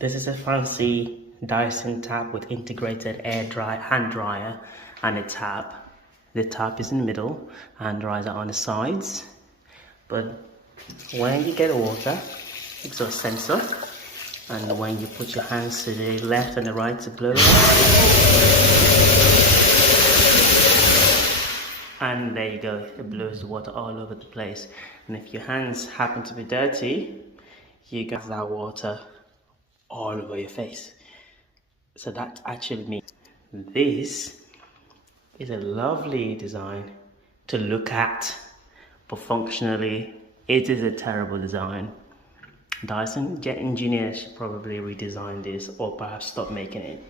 This is a fancy Dyson tap with integrated hand dryer and a tap. The tap is in the middle, hand dryers are on the sides. But when you get water, it's a sensor, and when you put your hands to the left and the right to blow, and there you go, it blows the water all over the place. And if your hands happen to be dirty, you get that water all over your face. So that actually means this is a lovely design to look at, but functionally it is a terrible design. Dyson Jet Engineers should probably redesign this or perhaps stop making it.